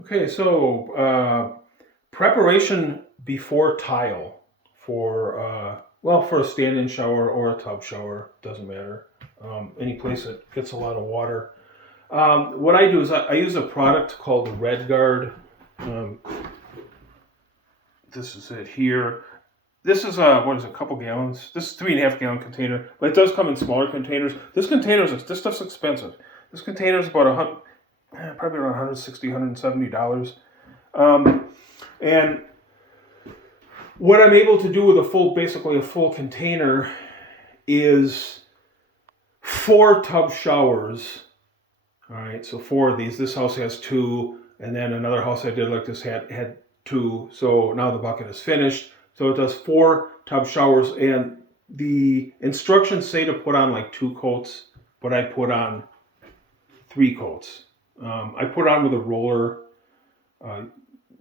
Okay, so preparation before tile for for a stand-in shower or a tub shower, doesn't matter. Any place that gets a lot of water. What I do is I use a product called Red Guard. Um, this is it here. This is what is it, a couple gallons. This is 3.5 gallon container, but it does come in smaller containers. This stuff's expensive. This container is about probably around $160, $170. Um, and what I'm able to do with basically a full container is 4 tub showers. All right, so 4 of these. This house has 2, and then another house I did like this had 2. So now the bucket is finished. So it does 4 tub showers, and the instructions say to put on like 2 coats, but I put on 3 coats. I put on with a roller.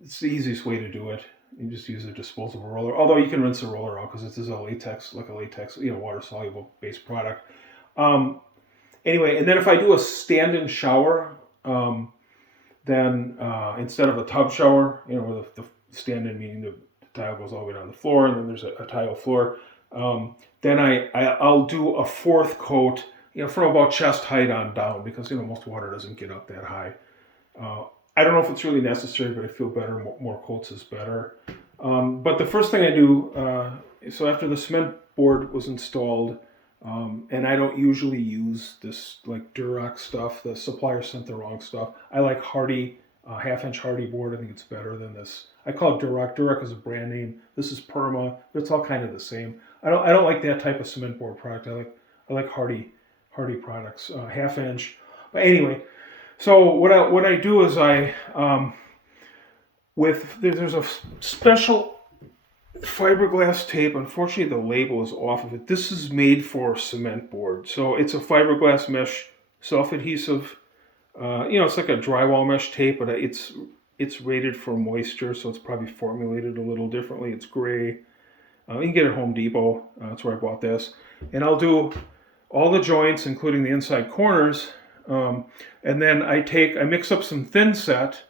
It's the easiest way to do it. You just use a disposable roller. Although you can rinse the roller out because this is a latex, water soluble based product. Anyway, and then if I do a stand-in shower, then instead of a tub shower, where the stand-in meaning the tile goes all the way down the floor, and then there's a tile floor. Then I'll do a 4th coat, from about chest height on down, because most water doesn't get up that high. I don't know if it's really necessary, but I feel better. More coats is better. But the first thing I do, so after the cement board was installed, and I don't usually use this like Durox stuff. The supplier sent the wrong stuff. I like Hardy, 1/2 inch Hardy board. I think it's better than this. I call it Durox. Durox is a brand name. This is Perma, but it's all kind of the same. I don't like that type of cement board product. I like Hardy products, 1/2 inch. But anyway, so what I do is there's a special fiberglass tape. Unfortunately, the label is off of it. This is made for cement board, so it's a fiberglass mesh self-adhesive. It's like a drywall mesh tape, but it's rated for moisture, so it's probably formulated a little differently. It's gray. You can get it at Home Depot. That's where I bought this. And I'll do all the joints, including the inside corners. And then I mix up some thin set,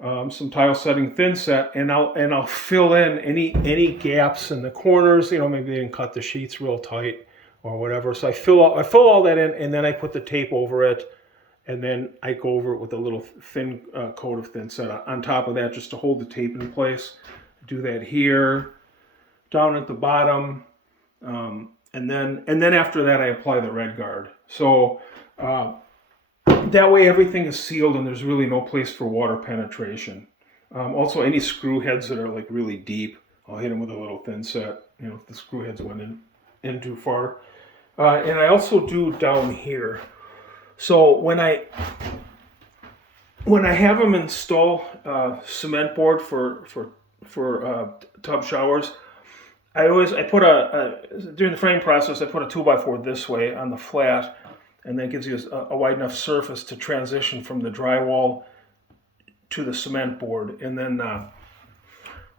some tile setting thin set, and I'll fill in any gaps in the corners. Maybe they didn't cut the sheets real tight or whatever. So I fill all that in, and then I put the tape over it, and then I go over it with a little thin coat of thin set on top of that, just to hold the tape in place. Do that here, down at the bottom, and then after that I apply the Red Guard. So that way everything is sealed and there's really no place for water penetration. Also, any screw heads that are like really deep, I'll hit them with a little thin set. If the screw heads went in too far. And I also do down here. So when I have them install cement board for tub showers, I put during the frame process I put a 2x4 this way on the flat, and that gives you a wide enough surface to transition from the drywall to the cement board. And then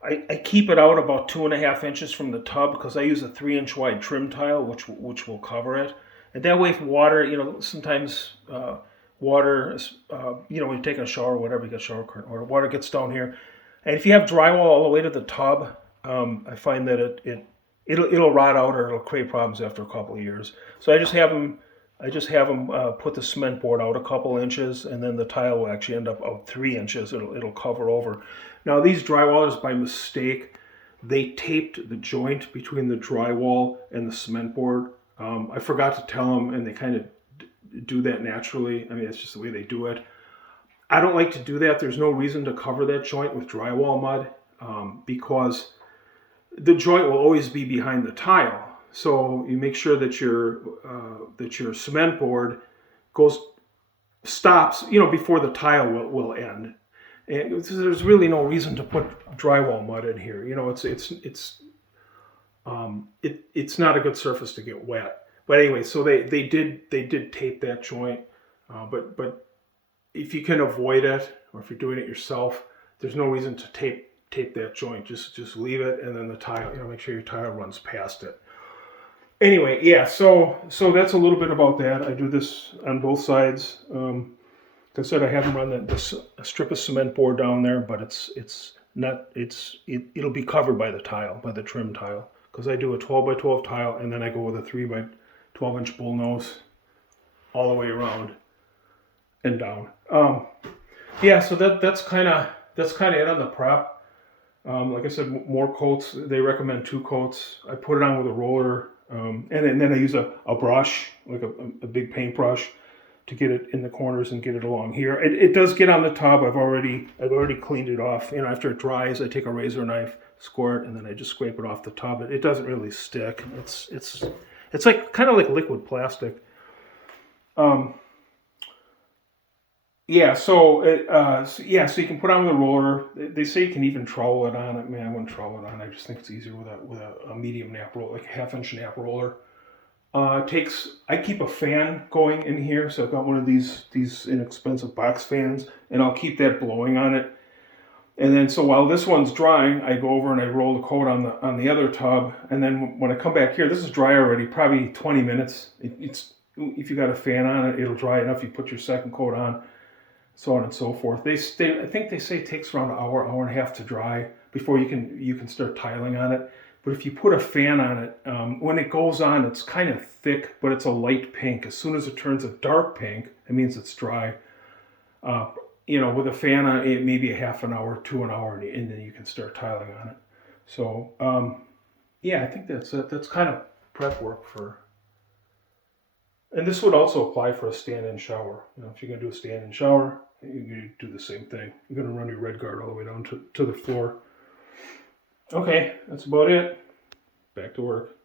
I keep it out about 2.5 inches from the tub, because I use a 3-inch wide trim tile, which will cover it. And that way, if water, sometimes water, when you're taking a shower or whatever, you get shower current, or water gets down here. And if you have drywall all the way to the tub, I find that it'll rot out, or it'll create problems after a couple of years. So I just have them put the cement board out a couple inches, and then the tile will actually end up out 3 inches. It'll cover over. Now, these drywallers, by mistake, they taped the joint between the drywall and the cement board. I forgot to tell them, and they kind of do that naturally. I mean, it's just the way they do it. I don't like to do that. There's no reason to cover that joint with drywall mud, because the joint will always be behind the tile. So you make sure that your cement board stops, before the tile will end. And there's really no reason to put drywall mud in here. It's not a good surface to get wet. But anyway, so they did tape that joint. But if you can avoid it, or if you're doing it yourself, there's no reason to tape that joint. Just leave it, and then the tile, make sure your tile runs past it. Anyway, yeah, so that's a little bit about that. I do this on both sides. Like I said, I have them run a strip of cement board down there, but it'll be covered by the tile, by the trim tile, because I do a 12 by 12 tile, and then I go with a 3 by 12 inch bull nose all the way around and down. Yeah, so that's kind of it on the prep. Like I said, more coats. They recommend 2 coats. I put it on with a roller, and then I use a brush, like a big paintbrush, to get it in the corners and get it along here. It does get on the tub. I've already cleaned it off. You know, after it dries, I take a razor knife, squirt, and then I just scrape it off the tub. It doesn't really stick. It's like kind of like liquid plastic. Yeah, so so you can put on with a roller. They say you can even trowel it on. Man, I wouldn't trowel it on. I just think it's easier with a medium nap roller, like a 1/2 inch nap roller. I keep a fan going in here, so I've got one of these inexpensive box fans, and I'll keep that blowing on it. And then so while this one's drying, I go over and I roll the coat on the other tub, and then when I come back here, this is dry already, probably 20 minutes. It's if you got a fan on it, it'll dry enough. You put your second coat on, so on and so forth. I think they say it takes around an hour and a half to dry before you can start tiling on it. But if you put a fan on it, when it goes on, it's kind of thick, but it's a light pink. As soon as it turns a dark pink, it means it's dry. With a fan on it, maybe a half an hour to an hour, and then you can start tiling on it. So, I think that's it. That's kind of prep work for. And this would also apply for a stand-in shower. If you're going to do a stand-in shower, you do the same thing. You're going to run your red guard all the way down to the floor. Okay, that's about it. Back to work.